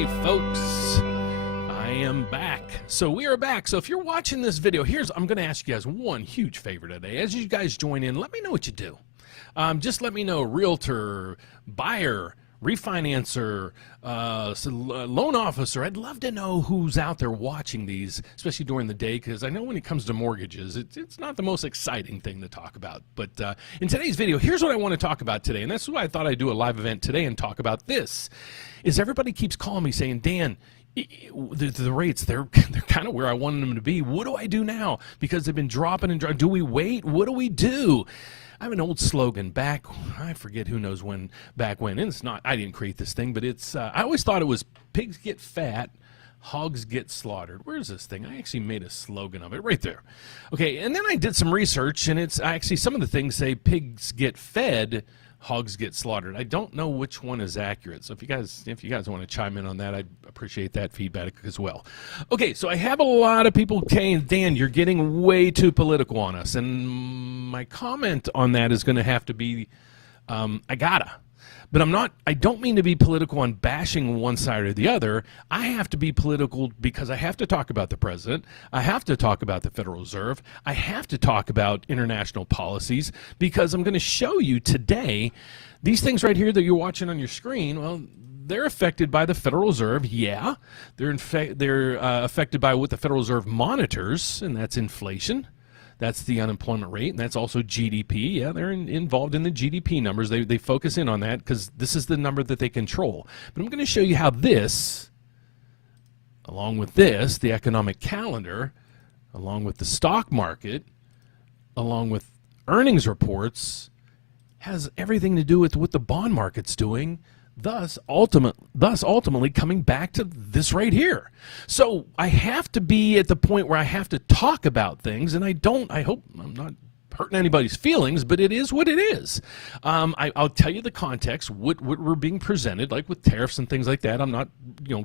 Hey folks, I am back. So we are back. So if you're watching this video, I'm going to ask you guys one huge favor today. As you guys join in, let me know what you do. Just let me know, realtor, buyer, refinancer, loan officer. I'd love to know who's out there watching these, especially during the day, because I know when it comes to mortgages, it's not the most exciting thing to talk about. But in today's video, here's what I want to talk about today, and that's why I thought I'd do a live event today and talk about this, is everybody keeps calling me saying, Dan, the rates, they're kind of where I wanted them to be. What do I do now? Because they've been dropping and dropping. Do we wait? What do we do? I have an old slogan back, I forget who knows when, back when, and it's not, I didn't create this thing, but it's, I always thought it was pigs get fat, hogs get slaughtered. Where's this thing? I actually made a slogan of it right there. Okay, and then I did some research, and it's actually, some of the things say pigs get fed, hogs get slaughtered. I don't know which one is accurate. So if you guys want to chime in on that, I'd appreciate that feedback as well. Okay, so I have a lot of people saying, Dan, you're getting way too political on us. And my comment on that is going to have to be, I gotta. But I don't mean to be political on bashing one side or the other. I have to be political because I have to talk about the president. I have to talk about the Federal Reserve. I have to talk about international policies because I'm going to show you today these things right here that you're watching on your screen. Well, they're affected by the Federal Reserve, yeah. They're affected by what the Federal Reserve monitors, and that's inflation. That's the unemployment rate, and that's also GDP. Yeah, they're involved in the GDP numbers. They focus in on that because this is the number that they control. But I'm going to show you how this, along with this, the economic calendar, along with the stock market, along with earnings reports, has everything to do with what the bond market's doing, thus ultimately coming back to this right here. So I have to be at the point where I have to talk about things, and I hope I'm not hurting anybody's feelings, but it is what it is. I'll tell you the context, what we're being presented, like with tariffs and things like that. I'm not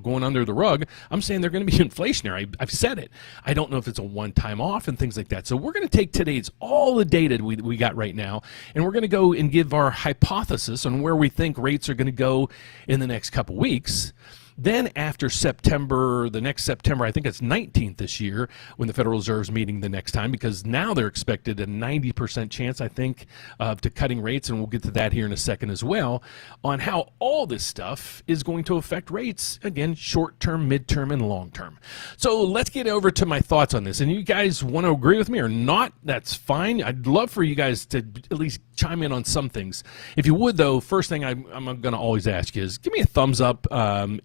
going under the rug. I'm saying they're going to be inflationary. I've said it. I don't know if it's a one-time off and things like that. So we're going to take all the data we got right now, and we're going to go and give our hypothesis on where we think rates are going to go in the next couple weeks. Then after September, the next September, I think it's 19th this year, when the Federal Reserve's meeting the next time, because now they're expected a 90% chance, I think, to cutting rates, and we'll get to that here in a second as well, on how all this stuff is going to affect rates, again, short-term, mid-term, and long-term. So let's get over to my thoughts on this. And you guys want to agree with me or not, that's fine. I'd love for you guys to at least chime in on some things. If you would, though, first thing I'm going to always ask you is give me a thumbs up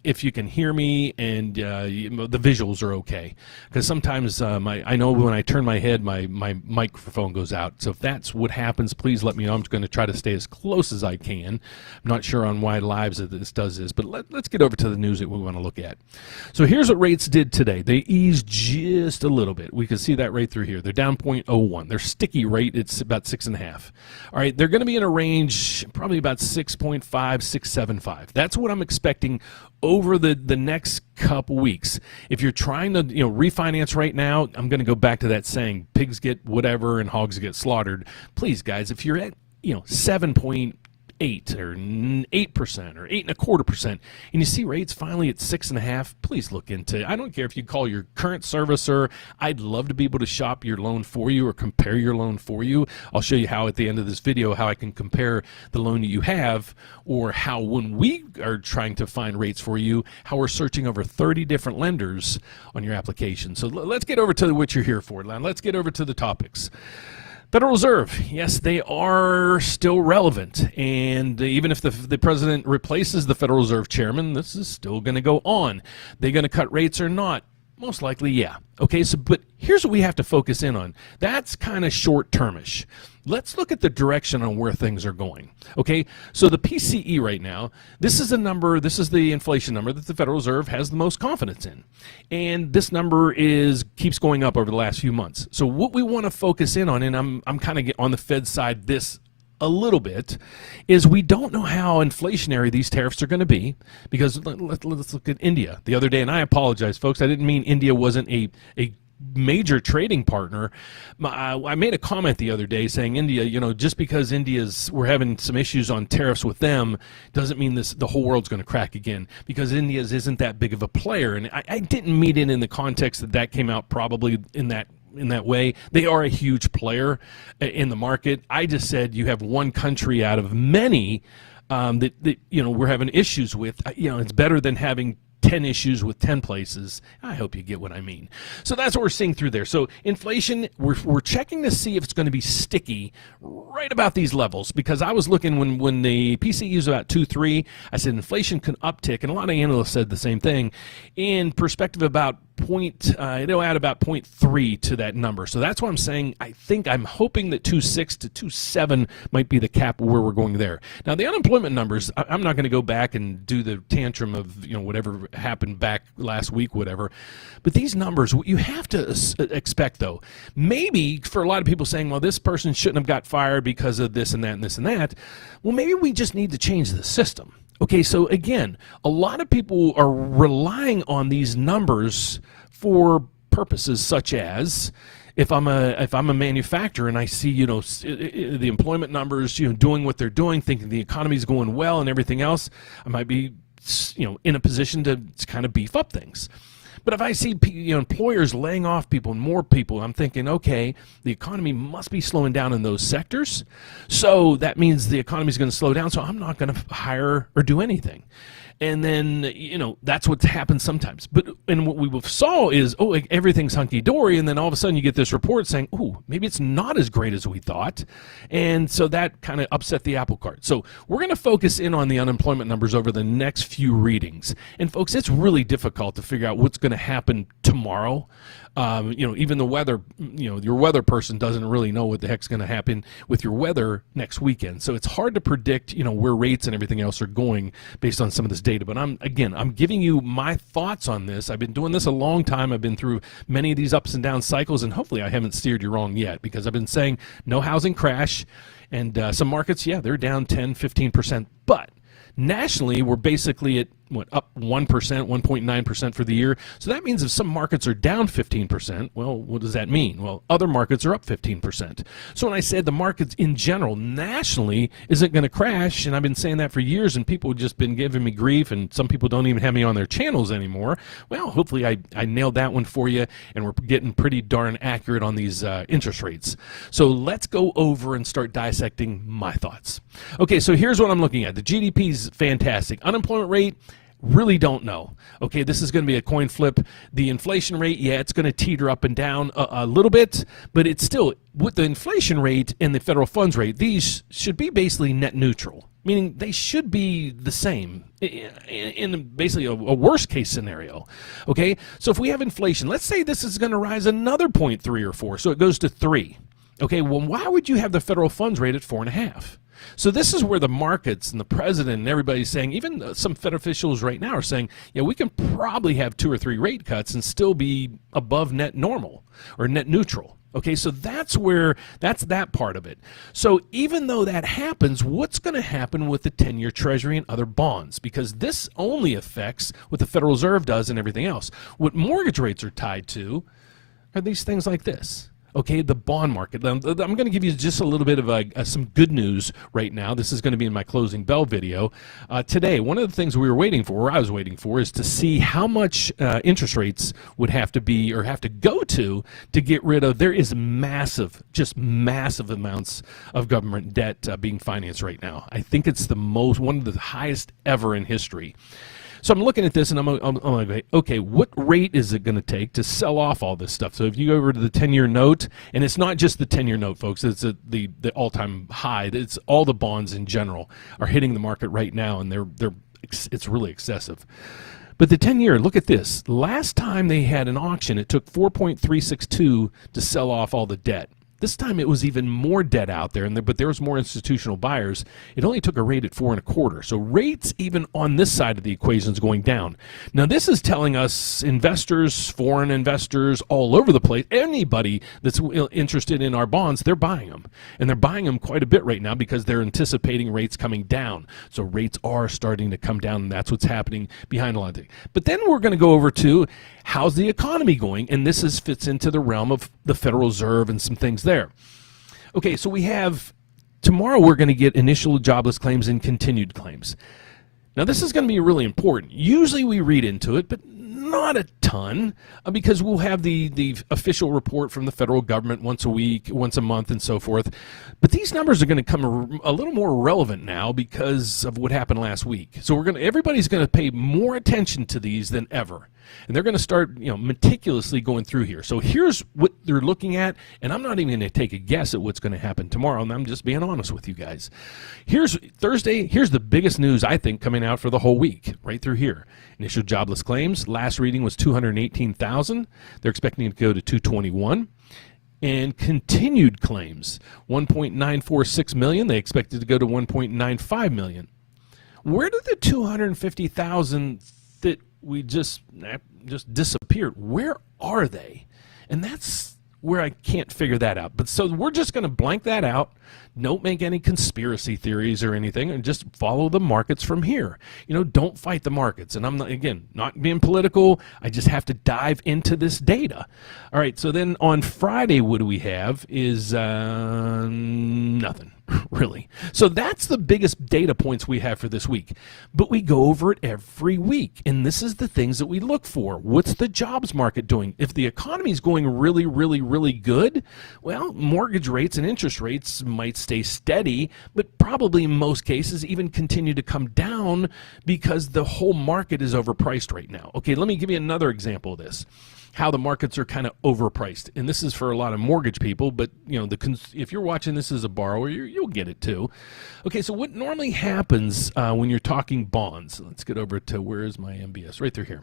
if you can hear me and the visuals are okay, because sometimes I know when I turn my head, my microphone goes out. So if that's what happens, please let me know. I'm going to try to stay as close as I can. I'm not sure on why lives this does this, but let's get over to the news that we want to look at. So here's what rates did today. They eased just a little bit. We can see that right through here. They're down 0.01. Their sticky rate, it's about 6.5. All right, they're going to be in a range probably about 6.5, 6.75. That's what I'm expecting over the next couple weeks. If you're trying to refinance right now, I'm going to go back to that saying, pigs get whatever and hogs get slaughtered. Please, guys, if you're at 7.8 or 8% or 8.25%, and you see rates finally at 6.5, please look into it. I don't care if you call your current servicer. I'd love to be able to shop your loan for you or compare your loan for you. I'll show you how at the end of this video how I can compare the loan that you have, or how when we are trying to find rates for you, how we're searching over 30 different lenders on your application. So let's get over to what you're here for. Let's get over to the topics. Federal Reserve, yes, they are still relevant, and even if the president replaces the Federal Reserve chairman, this is still going to go on. They going to cut rates or not? Most likely, yeah. Okay, but here's what we have to focus in on. That's kind of short-termish. Let's look at the direction on where things are going. Okay, so the PCE right now, this is the inflation number that the Federal Reserve has the most confidence in. And this number keeps going up over the last few months. So what we want to focus in on, and I'm kind of on the Fed side this a little bit, is we don't know how inflationary these tariffs are going to be, because let's look at India the other day, and I apologize, folks, I didn't mean India wasn't a major trading partner. I made a comment the other day saying India, just because we're having some issues on tariffs with them doesn't mean the whole world's going to crack again, because India's isn't that big of a player. And I didn't mean it in the context that came out probably in that way. They are a huge player in the market. I just said you have one country out of many that we're having issues with. It's better than having 10 issues with 10 places. I hope you get what I mean. So that's what we're seeing through there. So inflation, we're checking to see if it's going to be sticky right about these levels, because I was looking when the PCE was about 2.3, I said inflation can uptick, and a lot of analysts said the same thing, in perspective about it'll add about 0.3 to that number. So that's what I'm saying. I'm hoping that 2.6 to 2.7 might be the cap where we're going there. Now the unemployment numbers, I'm not going to go back and do the tantrum of whatever happened back last week, whatever. But these numbers, what you have to expect though, maybe for a lot of people saying, well, this person shouldn't have got fired because of this and that and this and that. Well, maybe we just need to change the system. Okay, so again, a lot of people are relying on these numbers for purposes such as, if I'm a manufacturer and I see the employment numbers doing what they're doing, thinking the economy's going well and everything else, I might be in a position to kind of beef up things. But if I see employers laying off people and more people, I'm thinking, okay, the economy must be slowing down in those sectors. So that means the economy is going to slow down, so I'm not going to hire or do anything. And then, that's what's happened sometimes. And what we saw is, everything's hunky-dory, and then all of a sudden you get this report saying, maybe it's not as great as we thought. And so that kind of upset the apple cart. So we're going to focus in on the unemployment numbers over the next few readings. And folks, it's really difficult to figure out what's going to happen tomorrow. Even the weather, your weather person doesn't really know what the heck's going to happen with your weather next weekend. So it's hard to predict, where rates and everything else are going based on some of this data. But I'm giving you my thoughts on this. I've been doing this a long time. I've been through many of these ups and down cycles, and hopefully I haven't steered you wrong yet, because I've been saying no housing crash, and some markets, they're down 10, 15%, but nationally, we're basically at up 1%, 1.9% for the year. So that means if some markets are down 15%, well, what does that mean? Well, other markets are up 15%. So when I said the markets in general, nationally, isn't going to crash, and I've been saying that for years, and people have just been giving me grief, and some people don't even have me on their channels anymore. Well, hopefully I nailed that one for you, and we're getting pretty darn accurate on these interest rates. So let's go over and start dissecting my thoughts. Okay, so here's what I'm looking at. The GDP is fantastic. Unemployment rate, really don't know. Okay, this is going to be a coin flip. The inflation rate, it's going to teeter up and down a little bit, but it's still, with the inflation rate and the federal funds rate, these should be basically net neutral, meaning they should be the same in basically a worst case scenario. Okay, so if we have inflation, let's say this is going to rise another 0.3 or 4, so it goes to 3. Okay, well, why would you have the federal funds rate at 4.5? So this is where the markets and the president and everybody's saying, even some Fed officials right now are saying, we can probably have 2 or 3 rate cuts and still be above net normal or net neutral. Okay, so that's that part of it. So even though that happens, what's going to happen with the 10-year Treasury and other bonds? Because this only affects what the Federal Reserve does and everything else. What mortgage rates are tied to are these things like this. Okay, the bond market. I'm going to give you just a little bit of some good news right now. This is going to be in my closing bell video. Today, one of the things we were waiting for, or I was waiting for, is to see how much interest rates would have to be or have to go to get rid of. There is massive, just massive amounts of government debt being financed right now. I think it's one of the highest ever in history. So I'm looking at this, and I'm like, okay, what rate is it going to take to sell off all this stuff? So if you go over to the 10-year note, and it's not just the 10-year note, folks, it's the all-time high. It's all the bonds in general are hitting the market right now, and it's really excessive. But the 10-year, look at this. Last time they had an auction, it took 4.362 to sell off all the debt. This time it was even more debt out there, but there was more institutional buyers. It only took a rate at 4.25. So rates even on this side of the equation is going down. Now this is telling us investors, foreign investors all over the place, anybody that's interested in our bonds, they're buying them. And they're buying them quite a bit right now because they're anticipating rates coming down. So rates are starting to come down, and that's what's happening behind a lot of things. But then we're going to go over to how's the economy going, and this fits into the realm of the Federal Reserve and some things there. Okay, so we have, tomorrow we're going to get initial jobless claims and continued claims. Now this is going to be really important. Usually we read into it, but not a ton, because we'll have the official report from the federal government once a week, once a month, and so forth. But these numbers are going to come a little more relevant now because of what happened last week. So everybody's going to pay more attention to these than ever. And they're going to start, meticulously going through here. So here's what they're looking at, and I'm not even going to take a guess at what's going to happen tomorrow, and I'm just being honest with you guys. Here's Thursday. Here's the biggest news, I think, coming out for the whole week, right through here. Initial jobless claims. Last reading was 218,000. They're expecting it to go to 221. And continued claims, 1.946 million. They expect it to go to 1.95 million. Where did the 250,000 that we just disappeared, where are they? And that's where I can't figure that out. But so we're just going to blank that out. Don't make any conspiracy theories or anything, and just follow the markets from here. Don't fight the markets. And I'm not, again, not being political. I just have to dive into this data. All right, so then on Friday, what do we have is nothing. Really. So that's the biggest data points we have for this week. But we go over it every week, and this is the things that we look for. What's the jobs market doing? If the economy is going really, really, really good, well, mortgage rates and interest rates might stay steady, but probably in most cases even continue to come down because the whole market is overpriced right now. Okay, let me give you another example of this. How the markets are kind of overpriced. And this is for a lot of mortgage people, but if you're watching this as a borrower, you'll get it too. Okay, so what normally happens when you're talking bonds, let's get over to, where is my MBS? Right through here.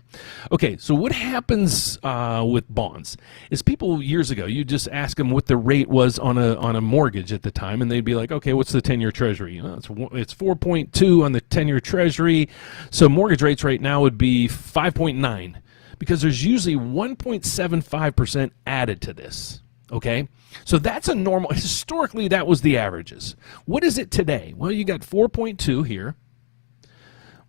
Okay, so what happens with bonds is people years ago, you just ask them what the rate was on a mortgage at the time, and they'd be like, okay, what's the 10-year Treasury? It's 4.2 on the 10-year Treasury. So mortgage rates right now would be 5.9. Because there's usually 1.75% added to this, okay? So that's a normal, historically that was the averages. What is it today? Well, you got 4.2 here.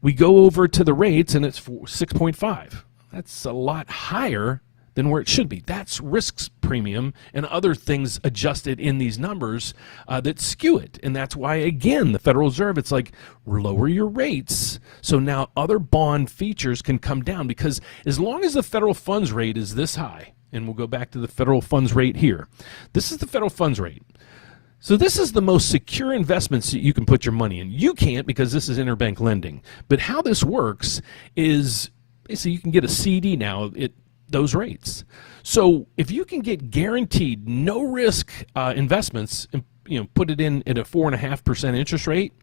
We go over to the rates and it's 6.5. That's a lot higher than where it should be. That's risks premium and other things adjusted in these numbers that skew it. And that's why, again, the Federal Reserve, it's like, lower your rates so now other bond features can come down, because as long as the federal funds rate is this high, and we'll go back to the federal funds rate here. This is the federal funds rate. So this is the most secure investments that you can put your money in. You can't, because this is interbank lending. But how this works is basically you can get a CD now at those rates. So if you can get guaranteed no risk investments, put it in at a 4.5% interest rate,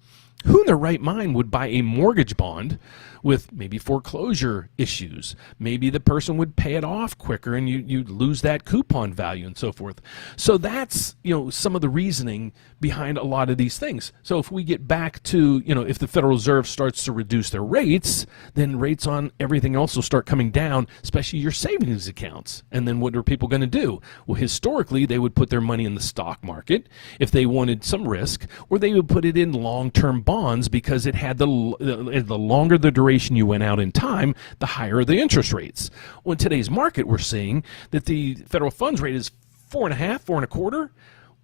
who in their right mind would buy a mortgage bond with maybe foreclosure issues? Maybe the person would pay it off quicker and you'd lose that coupon value and so forth. So that's, some of the reasoning behind a lot of these things. So if we get back to, if the Federal Reserve starts to reduce their rates, then rates on everything else will start coming down, especially your savings accounts. And then what are people going to do? Well, historically, they would put their money in the stock market if they wanted some risk, or they would put it in long-term bonds because it had the longer the duration you went out in time, the higher the interest rates. Well, in today's market, we're seeing that the federal funds rate is 4.5, 4.25.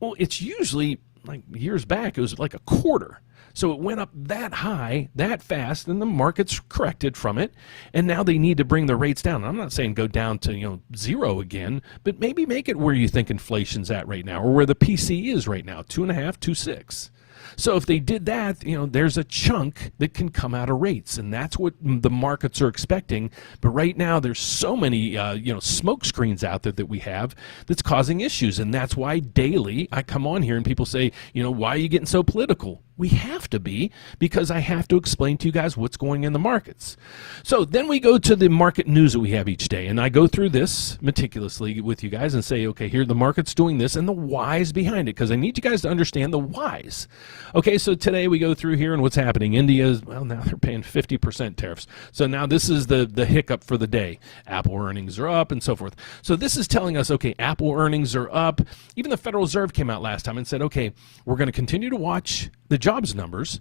Well, it's usually, like years back, it was like a quarter. So it went up that high, that fast, and the market's corrected from it, and now they need to bring the rates down. I'm not saying go down to zero again, but maybe make it where you think inflation's at right now, or where the PC is right now, 2.5, 2.6. So if they did that, there's a chunk that can come out of rates, and that's what the markets are expecting. But right now, there's so many, smoke screens out there that we have that's causing issues, and that's why daily I come on here and people say, why are you getting so political? We have to be, because I have to explain to you guys what's going in the markets. So then we go to the market news that we have each day, and I go through this meticulously with you guys and say, okay, here the market's doing this and the whys behind it, because I need you guys to understand the whys. Okay, so today we go through here and what's happening. India is, well, now they're paying 50% tariffs. So now this is the hiccup for the day. Apple earnings are up and so forth. So this is telling us, okay, Apple earnings are up. Even the Federal Reserve came out last time and said, okay, we're going to continue to watch the jobs numbers.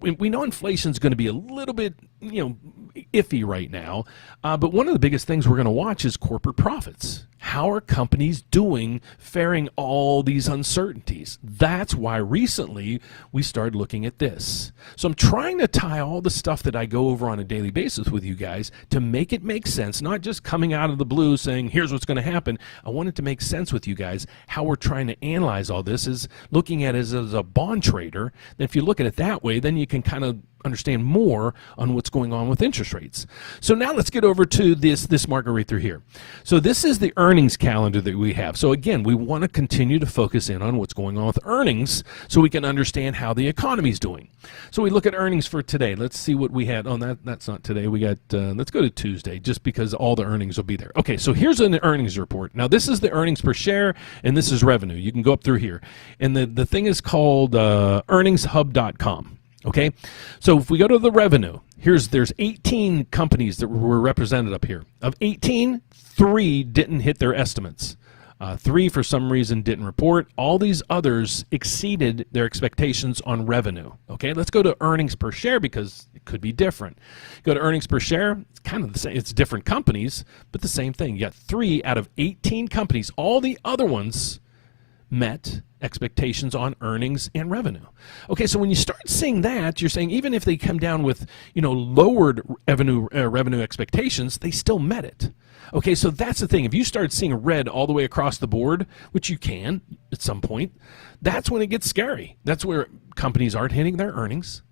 We know inflation is going to be a little bit, iffy right now, but one of the biggest things we're going to watch is corporate profits. How are companies doing, faring all these uncertainties? That's why recently we started looking at this. So I'm trying to tie all the stuff that I go over on a daily basis with you guys to make it make sense, not just coming out of the blue saying, here's what's going to happen. I want it to make sense with you guys. How we're trying to analyze all this is looking at it as a bond trader. And if you look at it that way, then you can kind of understand more on what's going on with interest rates. So now let's get over to this market right through here. So this is the earnings calendar that we have. So again, we want to continue to focus in on what's going on with earnings so we can understand how the economy is doing. So we look at earnings for today. Let's see what we had. Oh, that's not today. We got, let's go to Tuesday, just because all the earnings will be there. Okay, so here's an earnings report. Now this is the earnings per share, and this is revenue. You can go up through here. And the thing is called earningshub.com. Okay, so if we go to the revenue, there's 18 companies that were represented up here. Of 18, 3 didn't hit their estimates. 3 for some reason didn't report. All these others exceeded their expectations on revenue. Okay, let's go to earnings per share because it could be different. Go to earnings per share, it's kind of the same. It's different companies, but the same thing. You got 3 out of 18 companies. All the other ones met expectations on earnings and revenue. Okay, so when you start seeing that, you're saying even if they come down with, lowered revenue expectations, they still met it. Okay, so that's the thing. If you start seeing red all the way across the board, which you can at some point, that's when it gets scary. That's where companies aren't hitting their earnings,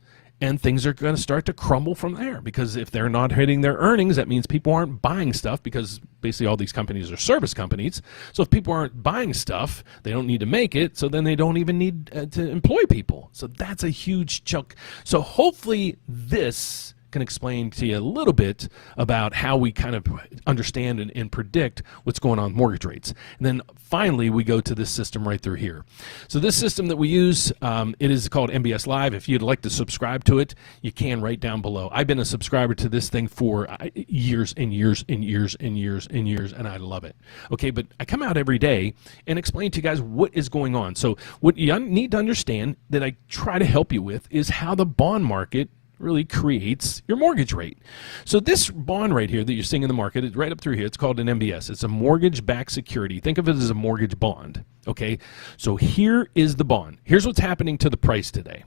and things are going to start to crumble from there, because if they're not hitting their earnings, that means people aren't buying stuff, because basically all these companies are service companies. So if people aren't buying stuff, they don't need to make it, so then they don't even need to employ people. So that's a huge chunk. So hopefully this can explain to you a little bit about how we kind of understand and predict what's going on with mortgage rates. And then finally, we go to this system right through here. So this system that we use, it is called MBS Live. If you'd like to subscribe to it, you can right down below. I've been a subscriber to this thing for years and years and years and years and years, and I love it. Okay, but I come out every day and explain to you guys what is going on. So what you need to understand that I try to help you with is how the bond market really creates your mortgage rate. So this bond right here that you're seeing in the market, it's right up through here, it's called an MBS. It's a mortgage-backed security. Think of it as a mortgage bond, okay? So here is the bond. Here's what's happening to the price today.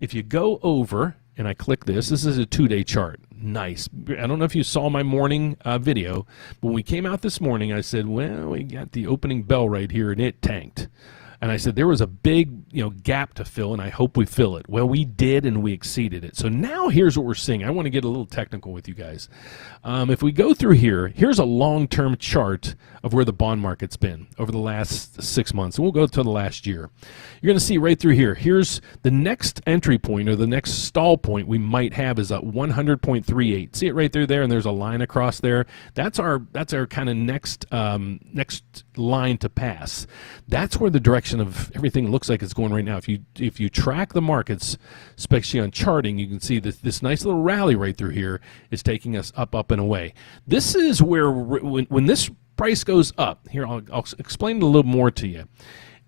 If you go over, and I click this is a 2-day chart. Nice. I don't know if you saw my morning video, but when we came out this morning, I said, well, we got the opening bell right here, and it tanked. And I said there was a big, gap to fill, and I hope we fill it. Well, we did, and we exceeded it. So now here's what we're seeing. I want to get a little technical with you guys. If we go through here, here's a long-term chart of where the bond market's been over the last 6 months. And we'll go to the last year. You're going to see right through here. Here's the next entry point, or the next stall point we might have is at 100.38. See it right through there, and there's a line across there. That's our kind of next line to pass. That's where the direction of everything looks like it's going right now. If you track the markets, especially on charting, you can see this nice little rally right through here is taking us up and away. This is where when this price goes up, here I'll explain it a little more to you.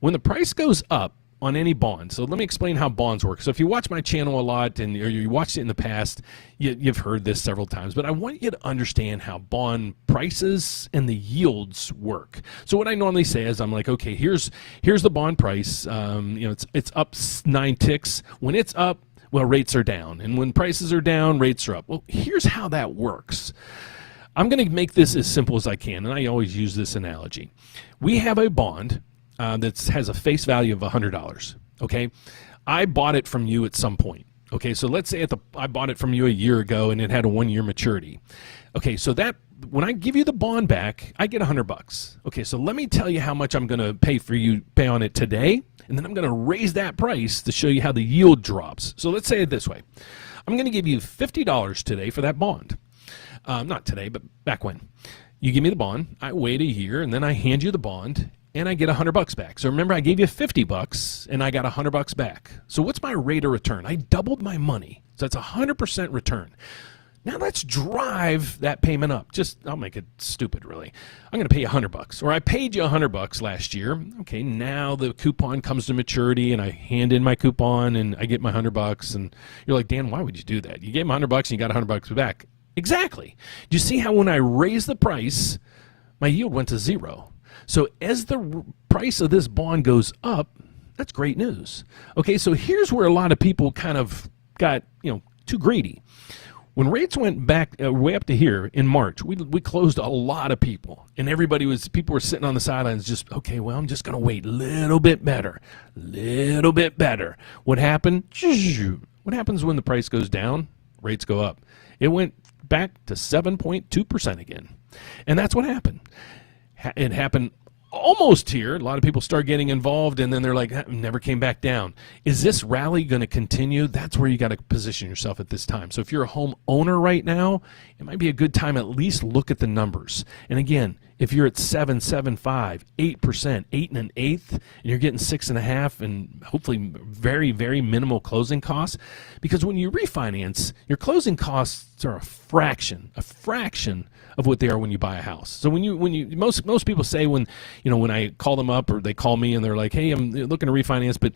When the price goes up on any bond, so let me explain how bonds work. So if you watch my channel a lot or you watched it in the past, you've heard this several times, but I want you to understand how bond prices and the yields work. So what I normally say is I'm like, okay, here's the bond price. It's up 9 ticks. When it's up, well, rates are down. And when prices are down, rates are up. Well, here's how that works. I'm going to make this as simple as I can, and I always use this analogy. We have a bond that has a face value of $100, okay? I bought it from you at some point, okay? So let's say I bought it from you a year ago, and it had a 1-year maturity. Okay, so that when I give you the bond back, I get $100. Okay, so let me tell you how much I'm going to pay on it today and then I'm going to raise that price to show you how the yield drops. So let's say it this way. I'm going to give you $50 today for that bond. Not today, but back when. You give me the bond, I wait a year, and then I hand you the bond, and I get $100 back. So remember, I gave you $50, and I got $100 back. So what's my rate of return? I doubled my money. So that's 100% return. Now let's drive that payment up. I'll make it stupid, really. I'm going to pay you $100, or I paid you $100 last year. Okay, now the coupon comes to maturity, and I hand in my coupon, and I get my $100. And you're like, Dan, why would you do that? You gave me $100, and you got $100 back. Exactly. Do you see how when I raised the price, my yield went to 0? So as the price of this bond goes up, that's great news. Okay, so here's where a lot of people kind of got too greedy. When rates went back way up to here in March, we closed a lot of people, and people were sitting on the sidelines just, okay, well, I'm just going to wait a little bit better. What happened? What happens when the price goes down? Rates go up. It went back to 7.2% again, and that's what happened. It happened almost here. A lot of people start getting involved, and then they're like, never came back down. Is this rally going to continue? That's where you got to position yourself at this time. So if you're a homeowner right now, it might be a good time at least look at the numbers. And again, if you're at 7.75, 8%, 8 1/8, and you're getting 6.5, and hopefully very, very minimal closing costs, because when you refinance, your closing costs are a fraction of what they are when you buy a house. So most people say when I call them up or they call me and they're like, hey, I'm looking to refinance, but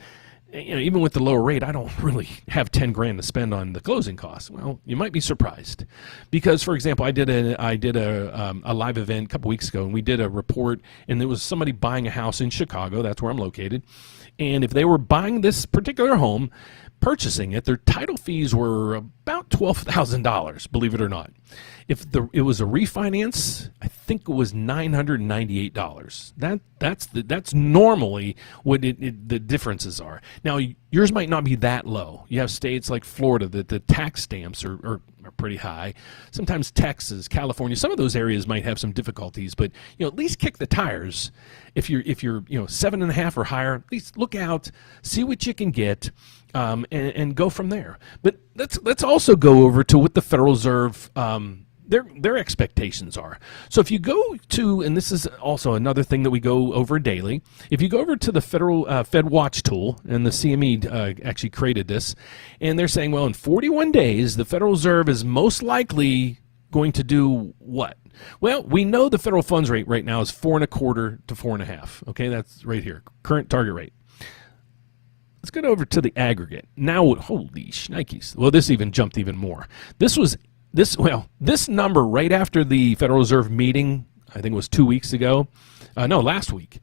even with the lower rate, I don't really have 10 grand to spend on the closing costs. Well, you might be surprised, because, for example, I did a live event a couple weeks ago, and we did a report, and there was somebody buying a house in Chicago. That's where I'm located. And if they were buying this particular home, purchasing it, their title fees were about $12,000, believe it or not. If it was a refinance, I think it was $998. That's normally what the differences are. Now, yours might not be that low. You have states like Florida that the tax stamps are pretty high. Sometimes Texas, California, some of those areas might have some difficulties, but at least kick the tires. If you're 7.5 or higher, at least look out, see what you can get, and go from there. But let's also go over to what the Federal Reserve their expectations are. So if you go to, and this is also another thing that we go over daily, if you go over to the Federal FedWatch tool, and the CME actually created this, and they're saying, well, in 41 days, the Federal Reserve is most likely going to do what? Well, we know the federal funds rate right now is 4.25 to 4.5. Okay, that's right here, current target rate. Let's get over to the aggregate. Now, holy shnikes. Well, this even jumped even more. This number right after the Federal Reserve meeting, I think it was 2 weeks ago. Last week.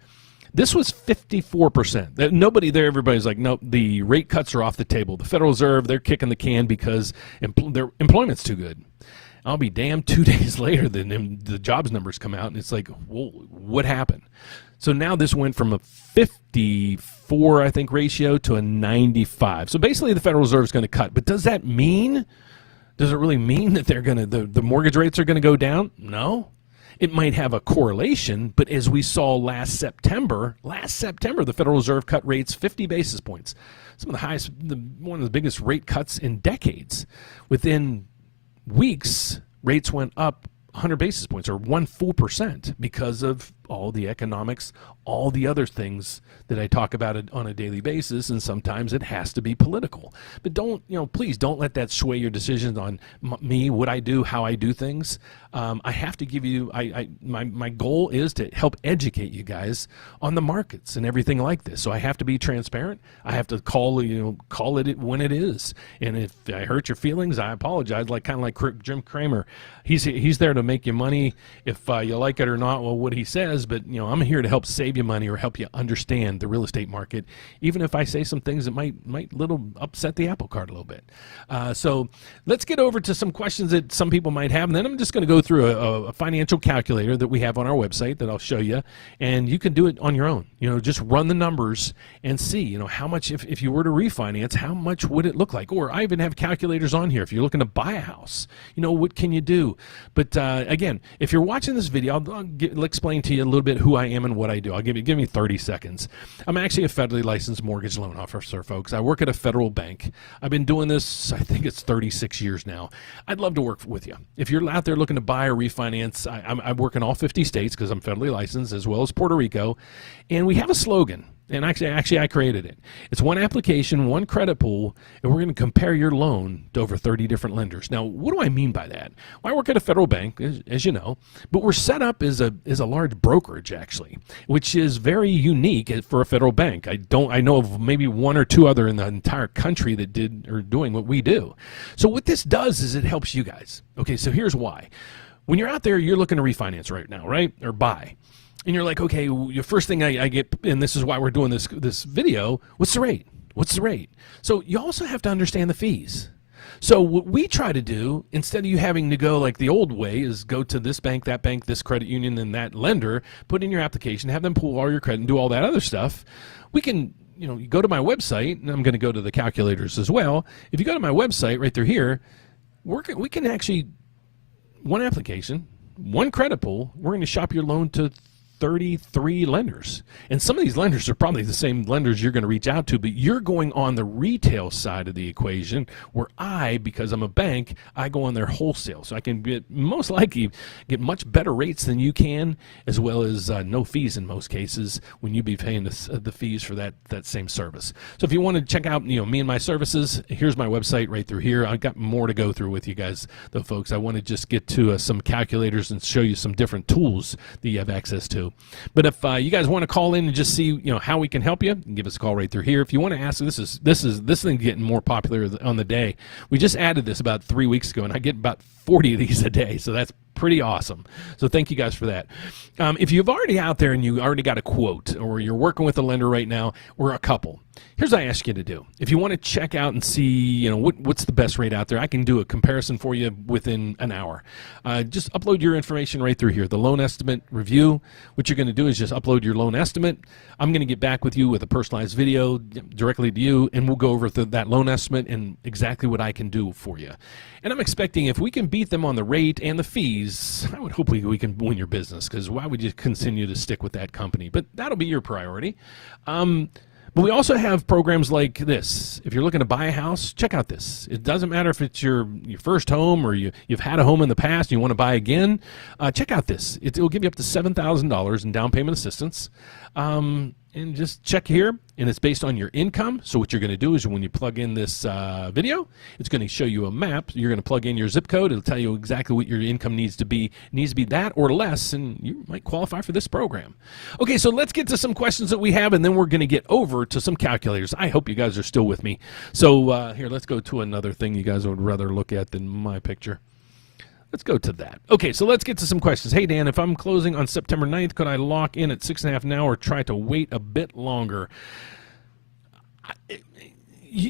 This was 54%. Nobody there, everybody's like, nope, the rate cuts are off the table. The Federal Reserve, they're kicking the can because their employment's too good. I'll be damned, 2 days later, the jobs numbers come out, and it's like, whoa, what happened? So now this went from a 54, I think, ratio to a 95. So basically the Federal Reserve is going to cut. But does it really mean that the mortgage rates are going to go down? No. It might have a correlation, but as we saw last September, the Federal Reserve cut rates 50 basis points. Some of the highest, one of the biggest rate cuts in decades. Within weeks, rates went up 100 basis points, or 1% because of all the economics, all the other things that I talk about on a daily basis, and sometimes it has to be political. But please don't let that sway your decisions on me, what I do, how I do things. I have to give you, my goal is to help educate you guys on the markets and everything like this. So I have to be transparent. I have to call it when it is. And if I hurt your feelings, I apologize. Kind of like Jim Cramer, he's there to make you money. If you like it or not, well, what he says. But I'm here to help save you money or help you understand the real estate market, even if I say some things that might little upset the apple cart a little bit. So let's get over to some questions that some people might have, and then I'm just going to go through a financial calculator that we have on our website that I'll show you, and you can do it on your own. Just run the numbers and see, how much, if you were to refinance, how much would it look like? Or I even have calculators on here. If you're looking to buy a house, what can you do? But again, if you're watching this video, I'll explain to you a little bit who I am and what I do. I'll give me 30 seconds. I'm actually a federally licensed mortgage loan officer, folks. I work at a federal bank. I've been doing this, I think it's 36 years now. I'd love to work with you. If you're out there looking to buy or refinance, I work in all 50 states because I'm federally licensed, as well as Puerto Rico. And we have a slogan. And actually, I created it. It's one application, one credit pool, and we're going to compare your loan to over 30 different lenders. Now, what do I mean by that? Well, I work at a federal bank, as you know, but we're set up as a large brokerage, actually, which is very unique for a federal bank. I know of maybe one or two other in the entire country that are doing what we do. So what this does is it helps you guys. Okay, so here's why. When you're out there, you're looking to refinance right now, right, or buy. And you're like, okay, the first thing I get, and this is why we're doing this video, what's the rate? What's the rate? So you also have to understand the fees. So what we try to do, instead of you having to go like the old way, is go to this bank, this credit union, and that lender, put in your application, have them pull all your credit and do all that other stuff. We can, you go to my website, and I'm going to go to the calculators as well. If you go to my website right through here, we can actually, one application, one credit pool, we're going to shop your loan to 33 lenders. And some of these lenders are probably the same lenders you're going to reach out to, but you're going on the retail side of the equation, where because I'm a bank, I go on their wholesale. So I can most likely get much better rates than you can, as well as no fees in most cases when you be paying the fees for that same service. So if you want to check out me and my services, here's my website right through here. I've got more to go through with you guys, though, folks. I want to just get to some calculators and show you some different tools that you have access to. But if you guys want to call in and just see how we can help you, give us a call right through here. If you want to ask, this thing getting more popular on the day. We just added this about 3 weeks ago, and I get about 40 of these a day, so that's pretty awesome. So thank you guys for that. If you've already out there and you already got a quote, or you're working with a lender right now, or a couple, here's what I ask you to do. If you want to check out and see, what's the best rate out there, I can do a comparison for you within an hour. Just upload your information right through here. The loan estimate review. What you're going to do is just upload your loan estimate. I'm going to get back with you with a personalized video directly to you, and we'll go over that loan estimate and exactly what I can do for you. And I'm expecting if we can beat them on the rate and the fees, I would hope we can win your business, because why would you continue to stick with that company? But that'll be your priority. But we also have programs like this. If you're looking to buy a house, check out this. It doesn't matter if it's your first home or you've had a home in the past and you want to buy again. Check out this. It will give you up to $7,000 in down payment assistance. And just check here, and it's based on your income. So what you're going to do is when you plug in this video, it's going to show you a map. You're going to plug in your zip code. It'll tell you exactly what your income needs to be. It needs to be that or less, and you might qualify for this program. Okay, so let's get to some questions that we have, and then we're going to get over to some calculators. I hope you guys are still with me. So here, let's go to another thing you guys would rather look at than my picture. Let's go to that. Okay, so let's get to some questions. Hey, Dan, if I'm closing on September 9th, could I lock in at 6.5 now or try to wait a bit longer?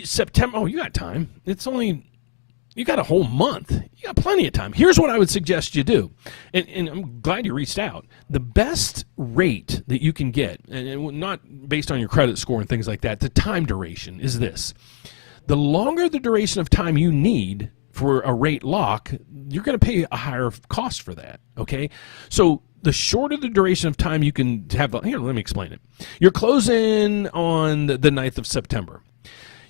September, you got time. You got a whole month. You got plenty of time. Here's what I would suggest you do, and I'm glad you reached out. The best rate that you can get, and not based on your credit score and things like that, the time duration is this. The longer the duration of time you need for a rate lock, you're going to pay a higher cost for that, okay? So the shorter the duration of time you can have, here, let me explain it. You're closing on the 9th of September.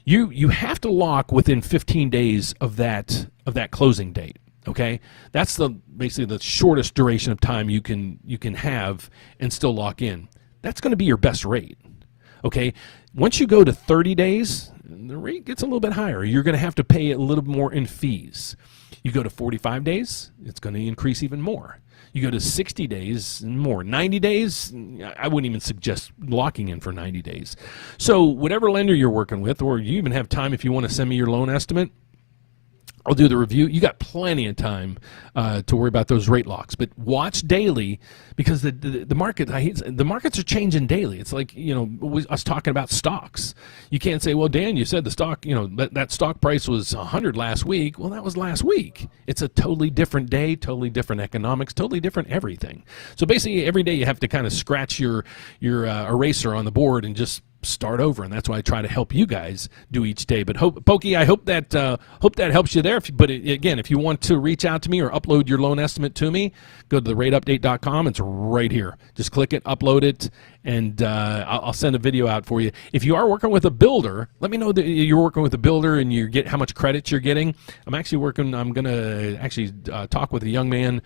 You have to lock within 15 days of that closing date, okay? That's basically the shortest duration of time you can have and still lock in. That's going to be your best rate, okay? Once you go to 30 days, the rate gets a little bit higher. You're going to have to pay a little more in fees. You go to 45 days, it's going to increase even more. You go to 60 days and more. 90 days, I wouldn't even suggest locking in for 90 days. So whatever lender you're working with, or you even have time if you want to send me your loan estimate, I'll do the review. You got plenty of time to worry about those rate locks, but watch daily, because the market, the markets are changing daily. It's like, us talking about stocks. You can't say, well, Dan, you said the stock, that stock price was 100 last week. Well, that was last week. It's a totally different day, totally different economics, totally different everything. So basically every day you have to kind of scratch your eraser on the board and just start over, and that's why I try to help you guys do each day. But Pokey, I hope that helps you there. Again, if you want to reach out to me or upload your loan estimate to me, go to therateupdate.com. It's right here. Just click it, upload it, and I'll send a video out for you. If you are working with a builder, let me know that you're working with a builder and you get how much credit you're getting. I'm going to actually talk with a young man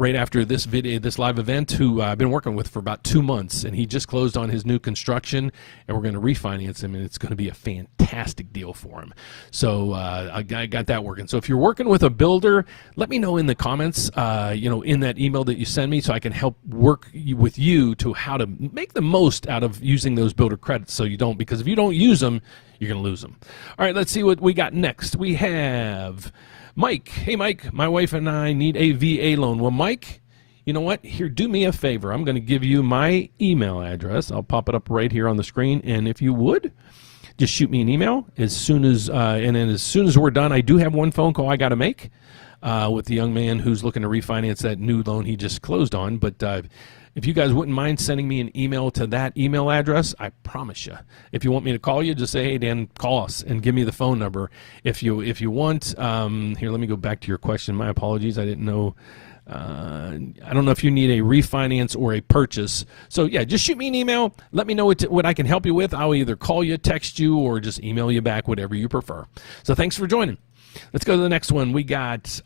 right after this video, this live event, who I've been working with for about 2 months, and he just closed on his new construction, and we're going to refinance him, and it's going to be a fantastic deal for him. So I got that working. So if you're working with a builder, let me know in the comments, in that email that you send me, so I can help work with you to how to make the most out of using those builder credits. So you don't, because if you don't use them, you're going to lose them. All right, let's see what we got next. We have Mike. Hey, Mike, my wife and I need a VA loan. Well, Mike, you know what? Here, do me a favor. I'm going to give you my email address. I'll pop it up right here on the screen. And if you would, just shoot me an email as soon as, and then as soon as we're done, I do have one phone call I got to make with the young man who's looking to refinance that new loan he just closed on. But if you guys wouldn't mind sending me an email to that email address, I promise you. If you want me to call you, just say, hey, Dan, call us and give me the phone number. If you want, here, let me go back to your question. My apologies. I didn't know. I don't know if you need a refinance or a purchase. So, yeah, just shoot me an email. Let me know what I can help you with. I'll either call you, text you, or just email you back, whatever you prefer. So thanks for joining. Let's go to the next one.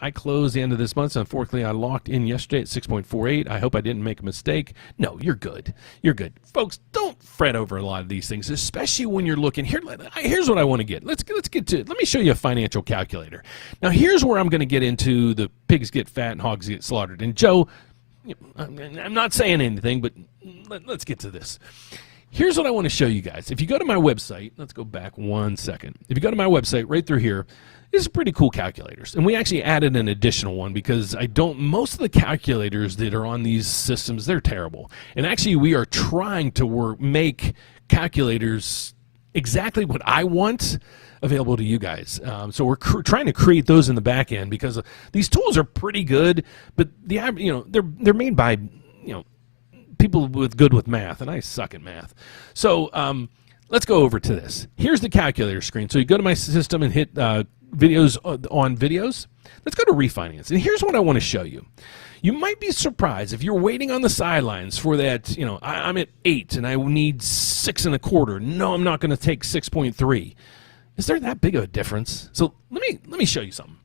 I closed the end of this month. So unfortunately, I locked in yesterday at 6.48. I hope I didn't make a mistake. No, you're good. You're good. Folks, don't fret over a lot of these things, especially when you're looking. Here's what I want to get. Let's get to it. Let me show you a financial calculator. Now, here's where I'm going to get into the pigs get fat and hogs get slaughtered. And Joe, I'm not saying anything, but let's get to this. Here's what I want to show you guys. If you go to my website, let's go back 1 second. If you go to my website right through here, these are pretty cool calculators. And we actually added an additional one because most of the calculators that are on these systems, they're terrible. And actually we are trying to make calculators exactly what I want available to you guys. So we're trying to create those in the back end because these tools are pretty good, but they're made by, people good with math, and I suck at math. So let's go over to this. Here's the calculator screen. So you go to my system and hit videos on videos. Let's go to refinance. And here's what I want to show you. You might be surprised if you're waiting on the sidelines for that, I'm at 8 and I need 6 1/4. No, I'm not going to take 6.3. Is there that big of a difference? So let me show you something.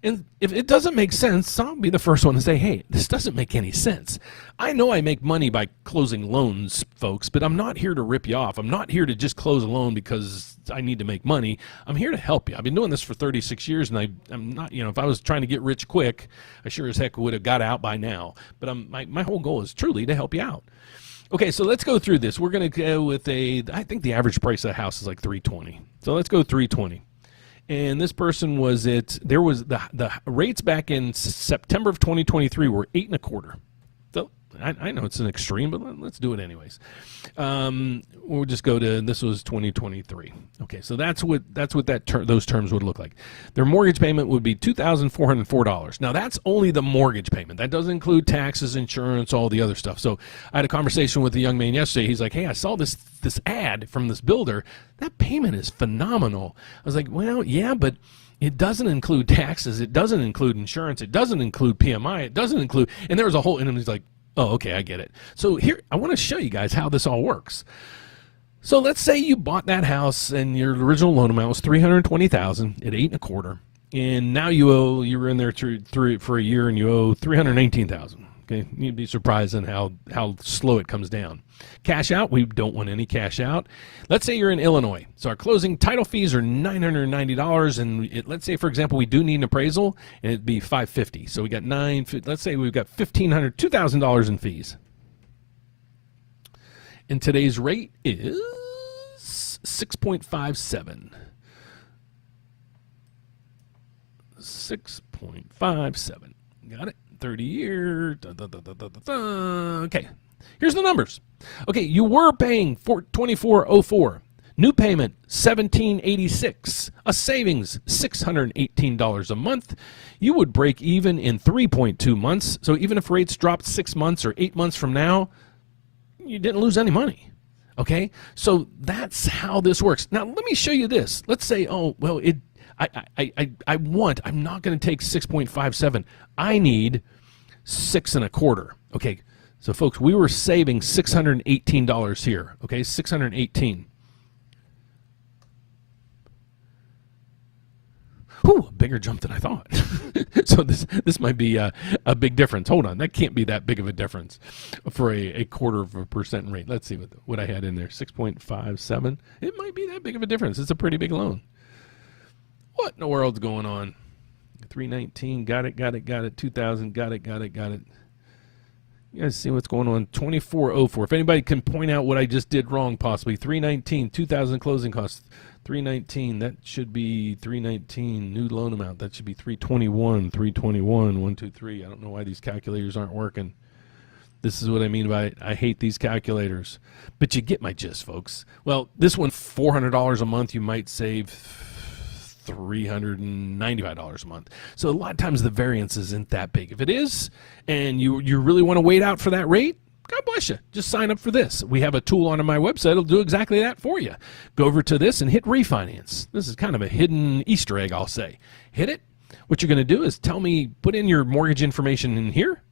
And if it doesn't make sense, I'll be the first one to say, hey, this doesn't make any sense. I know I make money by closing loans, folks, but I'm not here to rip you off. I'm not here to just close a loan because I need to make money. I'm here to help you. I've been doing this for 36 years, and I'm not, if I was trying to get rich quick, I sure as heck would have got out by now. But my whole goal is truly to help you out. Okay, so let's go through this. We're going to go with I think the average price of the house is like $320. So let's go $320. And this person there was the rates back in September of 2023 were 8 1/4. So I know it's an extreme, but let's do it anyways. We'll just go to, this was 2023. Okay, so that's what those terms would look like. Their mortgage payment would be $2,404. Now that's only the mortgage payment. That doesn't include taxes, insurance, all the other stuff. So I had a conversation with a young man yesterday. He's like, hey, I saw this ad from this builder. That payment is phenomenal. I was like, well, yeah, but it doesn't include taxes. It doesn't include insurance. It doesn't include PMI. It doesn't include, and there was a whole, and he's like, oh, okay, I get it. So here, I want to show you guys how this all works. So let's say you bought that house and your original loan amount was $320,000 at 8 1/4, and now you were in there for a year and you owe $319,000. Okay, you'd be surprised in how slow it comes down. Cash out, we don't want any cash out. Let's say you're in Illinois. So our closing title fees are $990, and let's say, for example, we do need an appraisal, and it'd be $550. So we got let's say we've got $2,000 in fees. And today's rate is 6.57. 6.57. Got it? 30-year. Okay. Here's the numbers. Okay, you were paying $24.04. New payment $17.86. A savings $618 a month. You would break even in 3.2 months. So even if rates dropped 6 months or 8 months from now, you didn't lose any money. Okay, so that's how this works. Now let me show you this. Let's say, oh well, I'm not going to take 6.57. I need 6.25. Okay, so folks, we were saving $618 here. Okay, 618. Whew, a bigger jump than I thought. So this might be a big difference. Hold on, that can't be that big of a difference for a 0.25% rate. Let's see what I had in there, 6.57. It might be that big of a difference. It's a pretty big loan. What in the world's going on? 319, got it. 2,000, got it. You guys see what's going on? 2404. If anybody can point out what I just did wrong, possibly 319, 2,000 closing costs. 319, that should be 319 new loan amount. That should be 321, 123. I don't know why these calculators aren't working. This is what I mean by it. I hate these calculators. But you get my gist, folks. Well, this one, $400 a month, you might save $395 a month. So a lot of times the variance isn't that big. If it is, and you really want to wait out for that rate, God bless you. Just sign up for this. We have a tool on my website. It'll do exactly that for you. Go over to this and hit refinance. This is kind of a hidden Easter egg, I'll say. Hit it. What you're going to do is put in your mortgage information in here.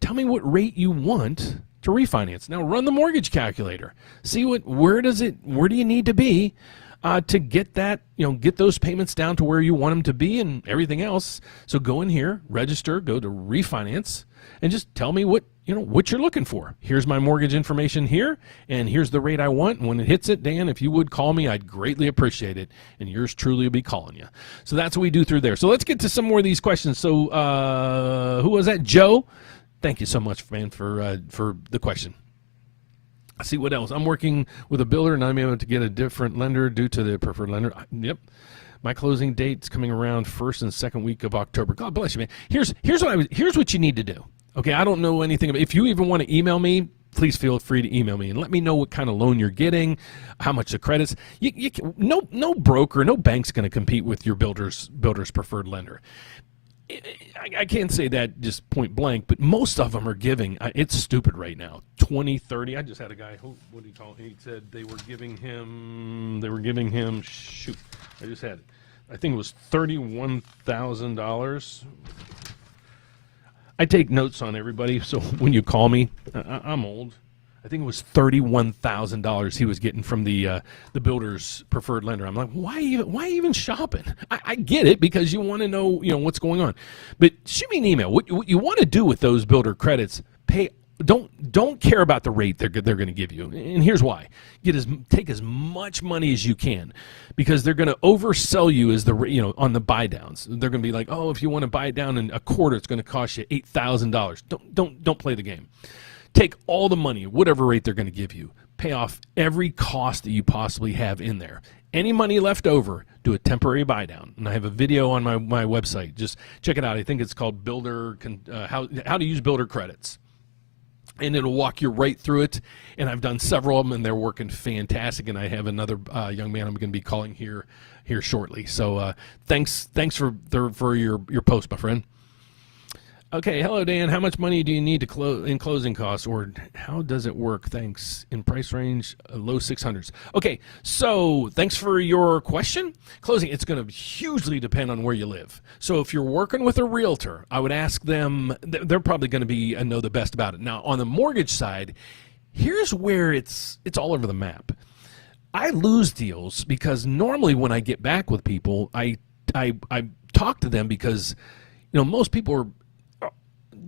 Tell me what rate you want to refinance. Now run the mortgage calculator. See where do you need to be to get that, get those payments down to where you want them to be and everything else. So go in here, register, go to refinance, and just tell me what you're looking for. Here's my mortgage information here, and here's the rate I want. And when it hits it, Dan, if you would call me, I'd greatly appreciate it. And yours truly will be calling you. So that's what we do through there. So let's get to some more of these questions. So who was that? Joe? Thank you so much, man, for the question. Let's see what else. I'm working with a builder, and I'm able to get a different lender due to the preferred lender. Yep. My closing date's coming around first and second week of October. God bless you, man. Here's what you need to do. Okay, I don't know anything about. If you even want to email me, please feel free to email me and let me know what kind of loan you're getting, how much the credits. No broker, no bank's going to compete with your builder's preferred lender. I can't say that just point blank, but most of them are giving. It's stupid right now. 20, 30. I just had a guy. What did he call? He said they were giving him. Shoot, I just had it. I think it was $31,000. I take notes on everybody, so when you call me, I'm old. I think it was $31,000 he was getting from the builder's preferred lender. I'm like, why even shopping? I get it because you want to know what's going on, but shoot me an email. What you want to do with those builder credits? Don't care about the rate they're going to give you, and here's why: take as much money as you can, because they're going to oversell you as on the buy downs. They're going to be like, oh, if you want to buy it down in a quarter, it's going to cost you $8,000. Don't play the game. Take all the money, whatever rate they're going to give you. Pay off every cost that you possibly have in there. Any money left over, do a temporary buy down. And I have a video on my website. Just check it out. I think it's called how to use builder credits. And it'll walk you right through it. And I've done several of them, and they're working fantastic. And I have another young man I'm going to be calling here shortly. So thanks for your post, my friend. Okay, hello, Dan. How much money do you need to in closing costs, or how does it work? Thanks. In price range, low 600s. Okay, so thanks for your question. Closing, it's going to hugely depend on where you live. So if you're working with a realtor, I would ask them. They're probably going to know the best about it. Now, on the mortgage side, here's where it's all over the map. I lose deals because normally when I get back with people, I talk to them because most people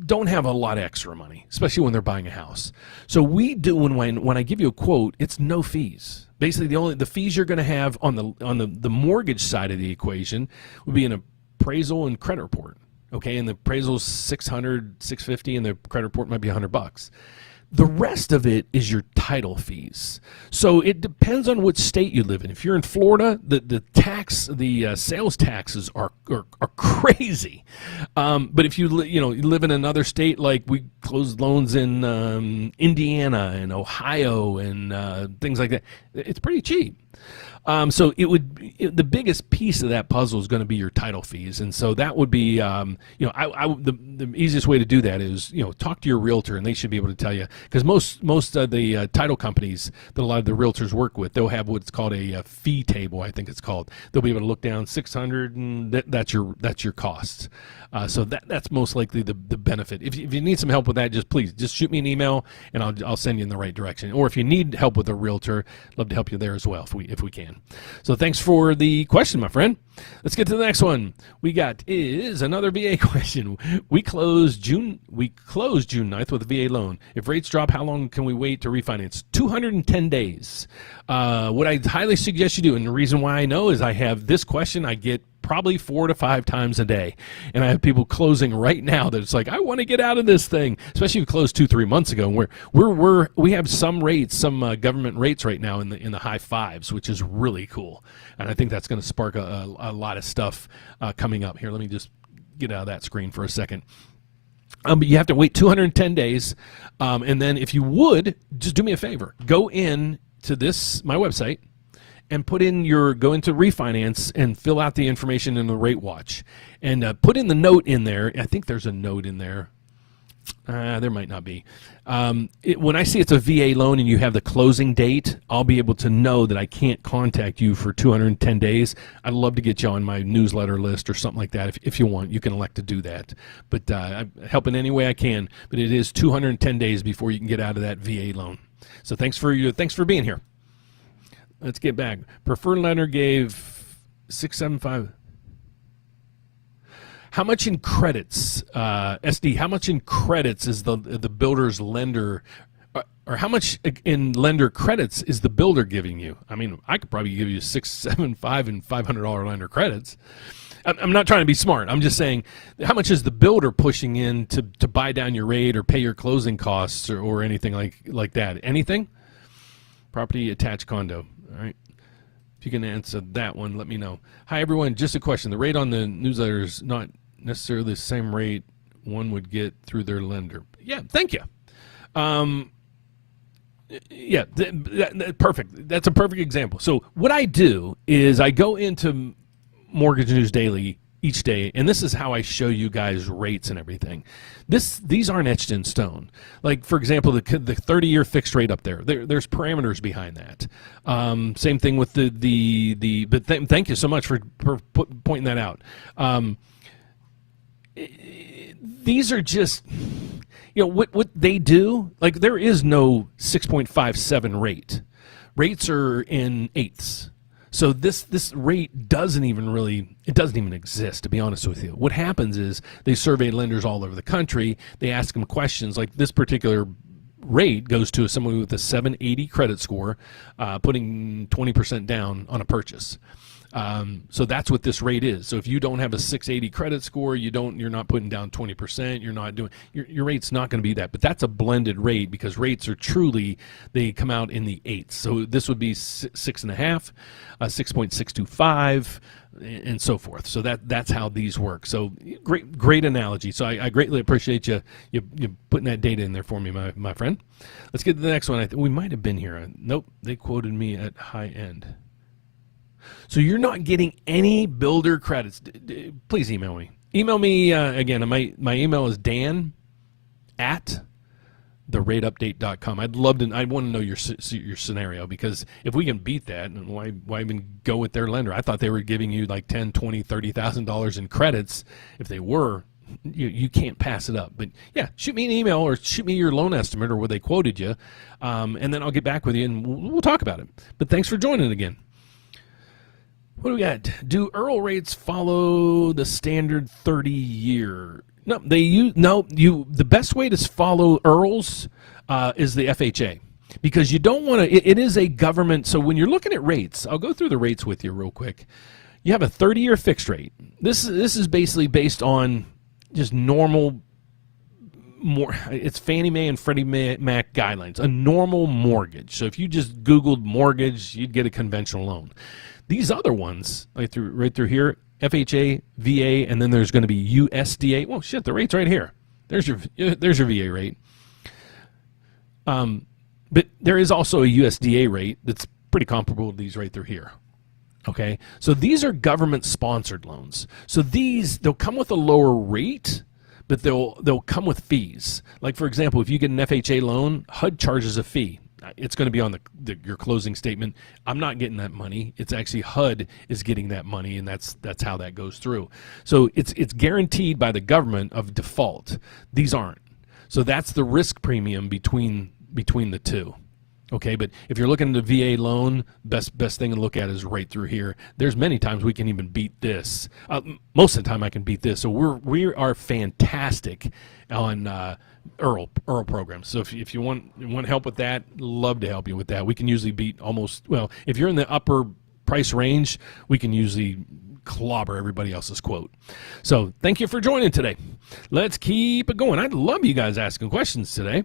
don't have a lot of extra money, especially when they're buying a house. So we do when I give you a quote, it's no fees. Basically, the fees you're going to have on the mortgage side of the equation would be an appraisal and credit report. Okay, and the appraisal's $600, $650, and the credit report might be $100. The rest of it is your title fees. So it depends on which state you live in. If you're in Florida, the sales taxes are crazy. But if you live in another state, like we close loans in Indiana and Ohio and things like that, it's pretty cheap. So the biggest piece of that puzzle is going to be your title fees, and so that would be, the easiest way to do that is, talk to your realtor, and they should be able to tell you, because most of the title companies that a lot of the realtors work with, they'll have what's called a fee table, I think it's called. They'll be able to look down 600, and that's your costs. So that's most likely the benefit. If you need some help with that, please shoot me an email, and I'll send you in the right direction. Or if you need help with a realtor, love to help you there as well if we can. So thanks for the question, my friend. Let's get to the next one. We got is another VA question. We closed June 9th with a VA loan. If rates drop, how long can we wait to refinance? 210 days. What I highly suggest you do, and the reason why I know is I have this question I get probably 4 to 5 times a day, and I have people closing right now that it's like, I want to get out of this thing, especially if you closed 2-3 months ago, and we have some rates, some government rates right now in the high 5s, which is really cool, and I think that's going to spark a lot of stuff coming up here. Let me just get out of that screen for a second. But you have to wait 210 days, and then if you would, just do me a favor, go in to my website, and go into Refinance and fill out the information in the RateWatch, and put in the note in there. I think there's a note in there. There might not be. When I see it's a VA loan and you have the closing date, I'll be able to know that I can't contact you for 210 days. I'd love to get you on my newsletter list or something like that. If you want, you can elect to do that. But I help in any way I can. But it is 210 days before you can get out of that VA loan. So thanks for being here. Let's get back. Preferred lender gave 675. How much in credits, SD? How much in credits is the builder's lender, or how much in lender credits is the builder giving you? I mean, I could probably give you $675 and $500 lender credits. I'm not trying to be smart. I'm just saying, how much is the builder pushing in to buy down your rate or pay your closing costs or anything like that? Anything? Property attached condo. All right. If you can answer that one, let me know. Hi, everyone. Just a question. The rate on the newsletter is not necessarily the same rate one would get through their lender. Yeah, thank you. Yeah, perfect. That's a perfect example. So what I do is I go into Mortgage News Daily each day, and this is how I show you guys rates and everything. These aren't etched in stone. Like, for example, the 30-year fixed rate up there's parameters behind that. Same thing with but thank you so much for pointing that out. These are just, what they do. Like, there is no 6.57 rate. Rates are in eighths. So this rate doesn't even exist, to be honest with you. What happens is they survey lenders all over the country. They ask them questions like this particular rate goes to someone with a 780 credit score, putting 20% down on a purchase. So that's what this rate is. So if you don't have a 680 credit score, you're not putting down 20%. You're not doing your rate's not going to be that. But that's a blended rate because rates are they come out in the eighths. So this would be 6.5, 6.625, and so forth. So that's how these work. So great analogy. So I greatly appreciate you putting that data in there for me, my friend. Let's get to the next one. I think we might have been here. Nope, they quoted me at high end. So you're not getting any builder credits. Please email me. Email me again. My email is dan@therateupdate.com. I want to know your scenario, because if we can beat that, why even go with their lender? I thought they were giving you like $10,000, $20,000, $30,000 in credits. If they were, you can't pass it up. But yeah, shoot me an email or shoot me your loan estimate or where they quoted you, and then I'll get back with you and we'll talk about it. But thanks for joining again. What do we got? Do Earl rates follow the standard 30-year? No, the best way to follow Earls is the FHA, because you don't want to. It is a government. So when you're looking at rates, I'll go through the rates with you real quick. You have a 30-year fixed rate. This is basically based on just normal. It's Fannie Mae and Freddie Mac guidelines. A normal mortgage. So if you just Googled mortgage, you'd get a conventional loan. These other ones, right through here, FHA, VA, and then there's going to be USDA. Well, shit, the rate's right here. There's your VA rate. But there is also a USDA rate that's pretty comparable to these right through here. Okay, so these are government-sponsored loans. So they'll come with a lower rate, but they'll come with fees. Like, for example, if you get an FHA loan, HUD charges a fee. It's going to be on your closing statement. I'm not getting that money. It's actually HUD is getting that money, and that's how that goes through. So it's guaranteed by the government of default. These aren't. So that's the risk premium between the two. Okay, but if you're looking at a VA loan, best thing to look at is right through here. There's many times we can even beat this. Most of the time I can beat this. So we are fantastic on IRRRL programs. So if you want help with that, love to help you with that. We can usually beat almost, well, if you're in the upper price range, we can usually clobber everybody else's quote. So thank you for joining today. Let's keep it going. I'd love you guys asking questions today.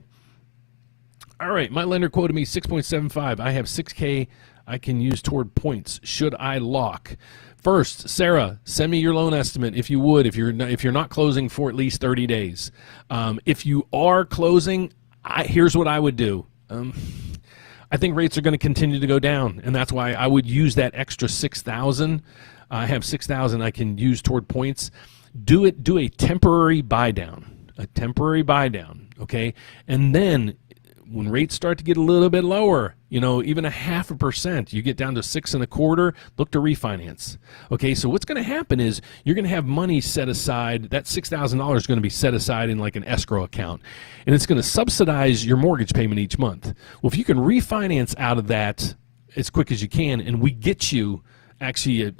All right, my lender quoted me 6.75. I have $6K I can use toward points. Should I lock? First, Sarah, send me your loan estimate if you would, if you're not closing for at least 30 days. If you are closing, here's what I would do. I think rates are going to continue to go down, and that's why I would use that extra $6,000. I have $6,000 I can use toward points. Do a temporary buy down, okay? And then when rates start to get a little bit lower, even 0.5%, you get down to 6.25%, look to refinance. Okay, so what's going to happen is you're going to have money set aside. That $6,000 is going to be set aside in like an escrow account, and it's going to subsidize your mortgage payment each month. Well, if you can refinance out of that as quick as you can, and we get you actually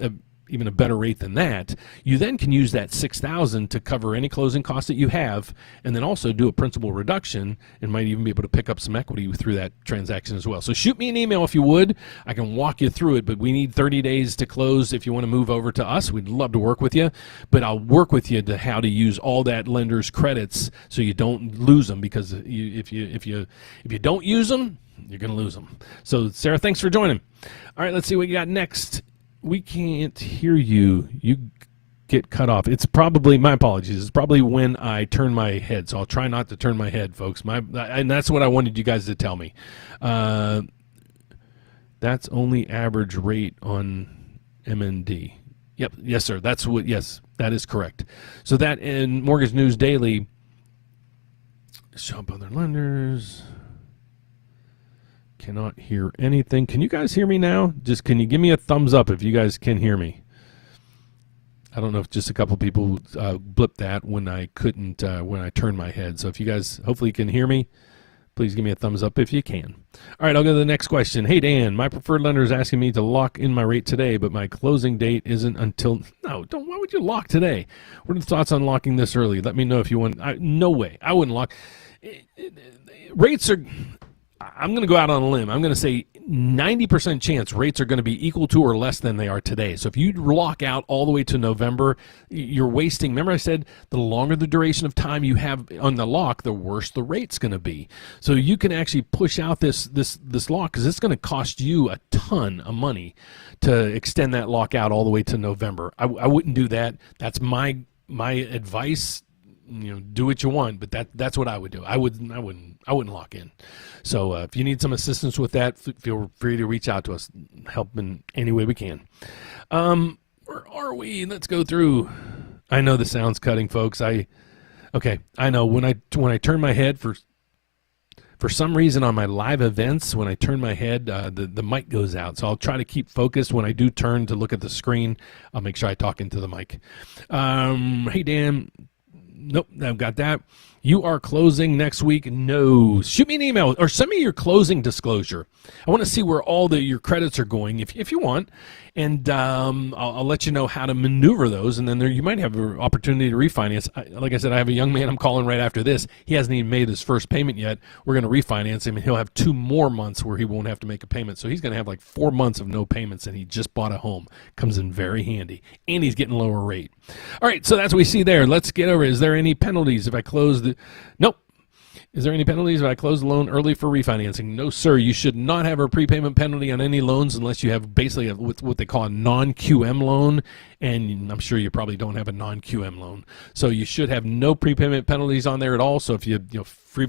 even a better rate than that, you then can use that $6,000 to cover any closing costs that you have, and then also do a principal reduction, and might even be able to pick up some equity through that transaction as well. So shoot me an email if you would. I can walk you through it, but we need 30 days to close. If you want to move over to us, we'd love to work with you, but I'll work with you to how to use all that lender's credits so you don't lose them, because if you don't use them, you're going to lose them. So Sarah, thanks for joining. All right, let's see what you got next. We can't hear you. You get cut off. It's probably, my apologies, it's probably when I turn my head. So I'll try not to turn my head, folks. And that's what I wanted you guys to tell me. That's only average rate on MND. Yep. Yes, sir. Yes, that is correct. So that in Mortgage News Daily, show up other lenders. Cannot hear anything. Can you guys hear me now? Just can you give me a thumbs up if you guys can hear me? I don't know if just a couple people blipped that when I couldn't, when I turned my head. So if you guys hopefully can hear me, please give me a thumbs up if you can. All right, I'll go to the next question. Hey, Dan, my preferred lender is asking me to lock in my rate today, but my closing date isn't until, no, don't, why would you lock today? What are the thoughts on locking this early? Let me know if you want. No way. I wouldn't lock. Rates are, I'm going to go out on a limb. I'm going to say 90% chance rates are going to be equal to or less than they are today. So if you lock out all the way to November, you're wasting. Remember I said the longer the duration of time you have on the lock, the worse the rate's going to be. So you can actually push out this lock, because it's going to cost you a ton of money to extend that lock out all the way to November. I wouldn't do that. That's my advice. Do what you want, but that's what I would do. I wouldn't lock in. So if you need some assistance with that, feel free to reach out to us. Help in any way we can. Where are we? Let's go through. I know the sound's cutting, folks. I know when I turn my head for some reason on my live events, when I turn my head, the mic goes out. So I'll try to keep focused when I do turn to look at the screen. I'll make sure I talk into the mic. Hey, Dan. Nope, I've got that. You are closing next week? No. Shoot me an email or send me your closing disclosure. I want to see where all your credits are going if you want. And I'll let you know how to maneuver those. And then you might have an opportunity to refinance. Like I said, I have a young man I'm calling right after this. He hasn't even made his first payment yet. We're going to refinance him, and he'll have 2 more months where he won't have to make a payment. So he's going to have like 4 months of no payments, and he just bought a home. Comes in very handy. And he's getting lower rate. All right, so that's what we see there. Let's get over. Is there any penalties if I close the... Nope. Is there any penalties if I close the loan early for refinancing? No, sir. You should not have a prepayment penalty on any loans unless you have basically what they call a non-QM loan, and I'm sure you probably don't have a non-QM loan. So you should have no prepayment penalties on there at all. So if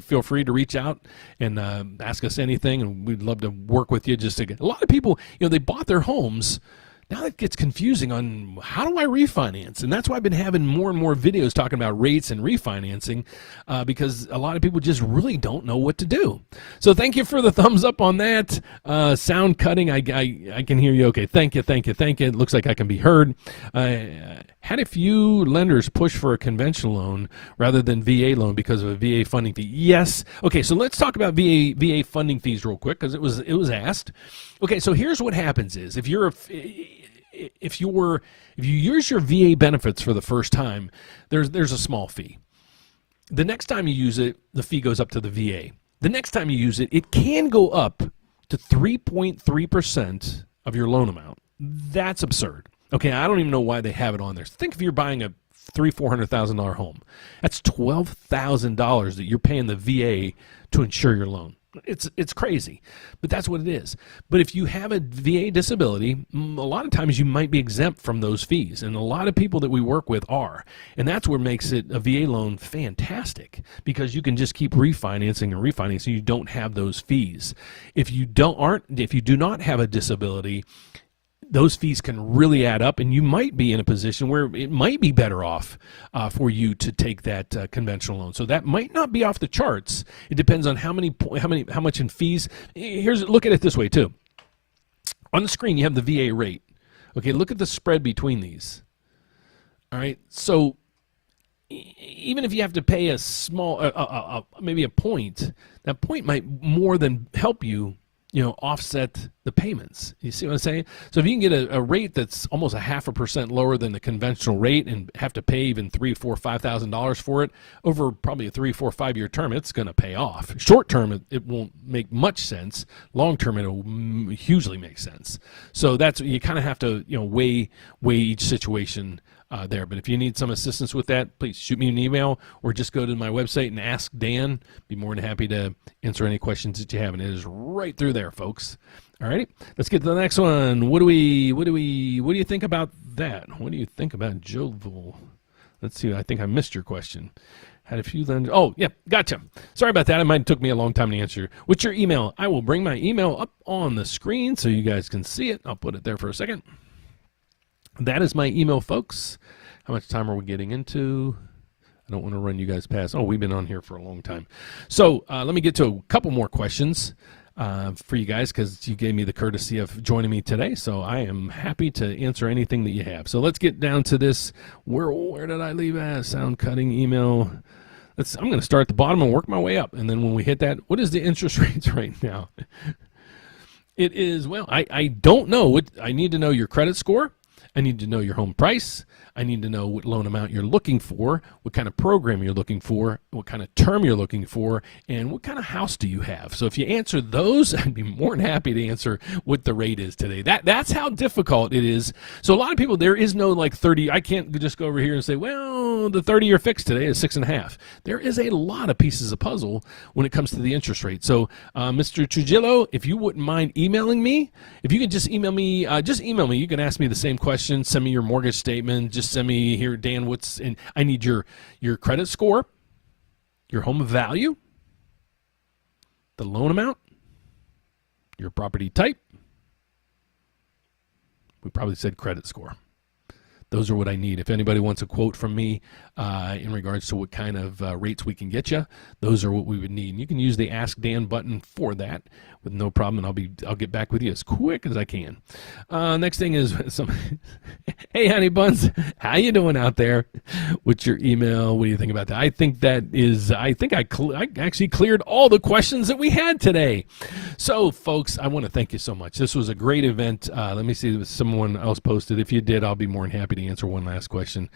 feel free to reach out and ask us anything, and we'd love to work with you. Just to get a lot of people, they bought their homes Now it gets confusing on how do I refinance? And that's why I've been having more and more videos talking about rates and refinancing because a lot of people just really don't know what to do. So thank you for the thumbs up on that. Sound cutting, I can hear you. Okay, thank you. It looks like I can be heard. Had a few lenders push for a conventional loan rather than VA loan because of a VA funding fee. Yes. Okay, so let's talk about VA funding fees real quick because it was asked. Okay, so here's what happens is if you use your VA benefits for the first time, there's a small fee. The next time you use it, the fee goes up to the VA. The next time you use it, it can go up to 3.3% of your loan amount. That's absurd. Okay, I don't even know why they have it on there. Think if you're buying a $400,000 home. That's $12,000 that you're paying the VA to insure your loan. It's crazy, but that's what it is. But if you have a VA disability, a lot of times you might be exempt from those fees, and a lot of people that we work with are, and that's what makes it a VA loan fantastic because you can just keep refinancing and refinancing. You don't have those fees. If you do not have a disability, those fees can really add up, and you might be in a position where it might be better off for you to take that conventional loan. So that might not be off the charts. It depends on how much in fees. Look at it this way too. On the screen, you have the VA rate. Okay, look at the spread between these. All right, so even if you have to pay a small, maybe a point, that point might more than help you offset the payments. You see what I'm saying? So if you can get a rate that's almost 0.5% lower than the conventional rate and have to pay even $3,000, $4,000, $5,000 for it over probably a 3, 4, 5 year term, it's going to pay off. Short term, it won't make much sense. Long term, it'll hugely make sense. So that's, you kind of have to weigh each situation there. But if you need some assistance with that, please shoot me an email or just go to my website and ask Dan. Be more than happy to answer any questions that you have, and it is right through there, folks. All right, let's get to the next one. What do you think about that? What do you think about Jovel? Let's see. I think I missed your question. Had a few lenders. Oh, yeah, gotcha. Sorry about that. It might have took me a long time to answer. What's your email? I will bring my email up on the screen so you guys can see it. I'll put it there for a second. That is my email, folks. How much time are we getting into? I don't want to run you guys past. Oh, we've been on here for a long time. So let me get to a couple more questions for you guys because you gave me the courtesy of joining me today. So I am happy to answer anything that you have. So let's get down to this. Where did I leave at? Sound cutting email. I'm going to start at the bottom and work my way up. And then when we hit that, what is the interest rates right now? It is, well, I don't know. I need to know your credit score. I need to know your home price. I need to know what loan amount you're looking for, what kind of program you're looking for, what kind of term you're looking for, and what kind of house do you have. So if you answer those, I'd be more than happy to answer what the rate is today. That's how difficult it is. So a lot of people, there is no like 30. I can't just go over here and say, well, the 30-year fix today is 6.5. There is a lot of pieces of puzzle when it comes to the interest rate. So Mr. Trujillo, if you wouldn't mind emailing me, if you could just email me. You can ask me the same question. Send me your mortgage statement. Just send me here, Dan, I need your credit score, your home value, the loan amount, your property type. We probably said credit score. Those are what I need. If anybody wants a quote from me in regards to what kind of rates we can get you, those are what we would need. And you can use the Ask Dan button for that with no problem, and I'll get back with you as quick as I can. Next thing is hey, honey buns, how you doing out there? What's your email? What do you think about that? I think I actually cleared all the questions that we had today. So, folks, I want to thank you so much. This was a great event. Let me see if someone else posted. If you did, I'll be more than happy to answer one last question.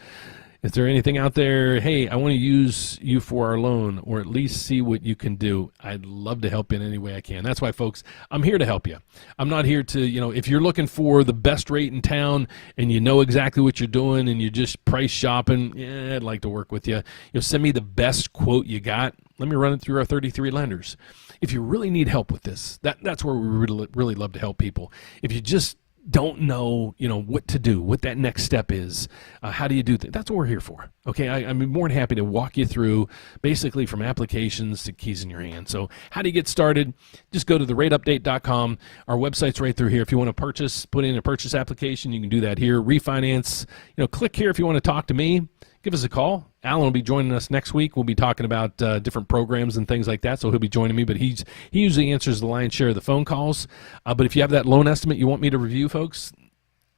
Is there anything out there? Hey, I want to use you for our loan, or at least see what you can do. I'd love to help you in any way I can. That's why, folks, I'm here to help you. I'm not here to, if you're looking for the best rate in town and you know exactly what you're doing and you're just price shopping, yeah, I'd like to work with you. Send me the best quote you got. Let me run it through our 33 lenders. If you really need help with this, that's where we really love to help people. If you just don't know, what to do, what that next step is, how do you do that? That's what we're here for. Okay, I'm more than happy to walk you through basically from applications to keys in your hand. So how do you get started? Just go to the rateupdate.com. Our website's right through here. If you want to put in a purchase application, you can do that here. Refinance, click here if you want to talk to me. Give us a call. Alan will be joining us next week. We'll be talking about different programs and things like that, so he'll be joining me, but he usually answers the lion's share of the phone calls. But if you have that loan estimate you want me to review, folks,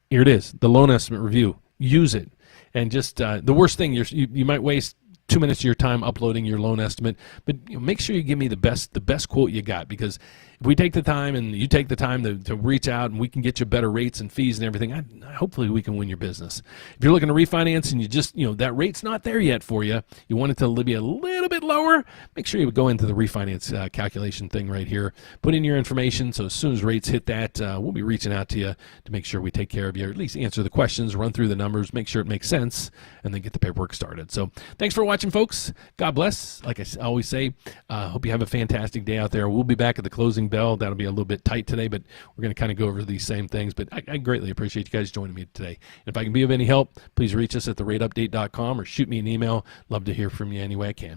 here it is, the loan estimate review. Use it. And just the worst thing, you might waste 2 minutes of your time uploading your loan estimate, but make sure you give me the best quote you got, because if we take the time and you take the time to reach out and we can get you better rates and fees and everything, hopefully we can win your business. If you're looking to refinance and you just, that rate's not there yet for you, you want it to be a little bit lower, make sure you go into the refinance calculation thing right here. Put in your information, so as soon as rates hit that, we'll be reaching out to you to make sure we take care of you, or at least answer the questions, run through the numbers, make sure it makes sense, and then get the paperwork started. So thanks for watching, folks. God bless. Like I always say, hope you have a fantastic day out there. We'll be back at the closing bell. That'll be a little bit tight today, but we're going to kind of go over these same things. But I greatly appreciate you guys joining me today. And if I can be of any help, please reach us at therateupdate.com or shoot me an email. Love to hear from you any way I can.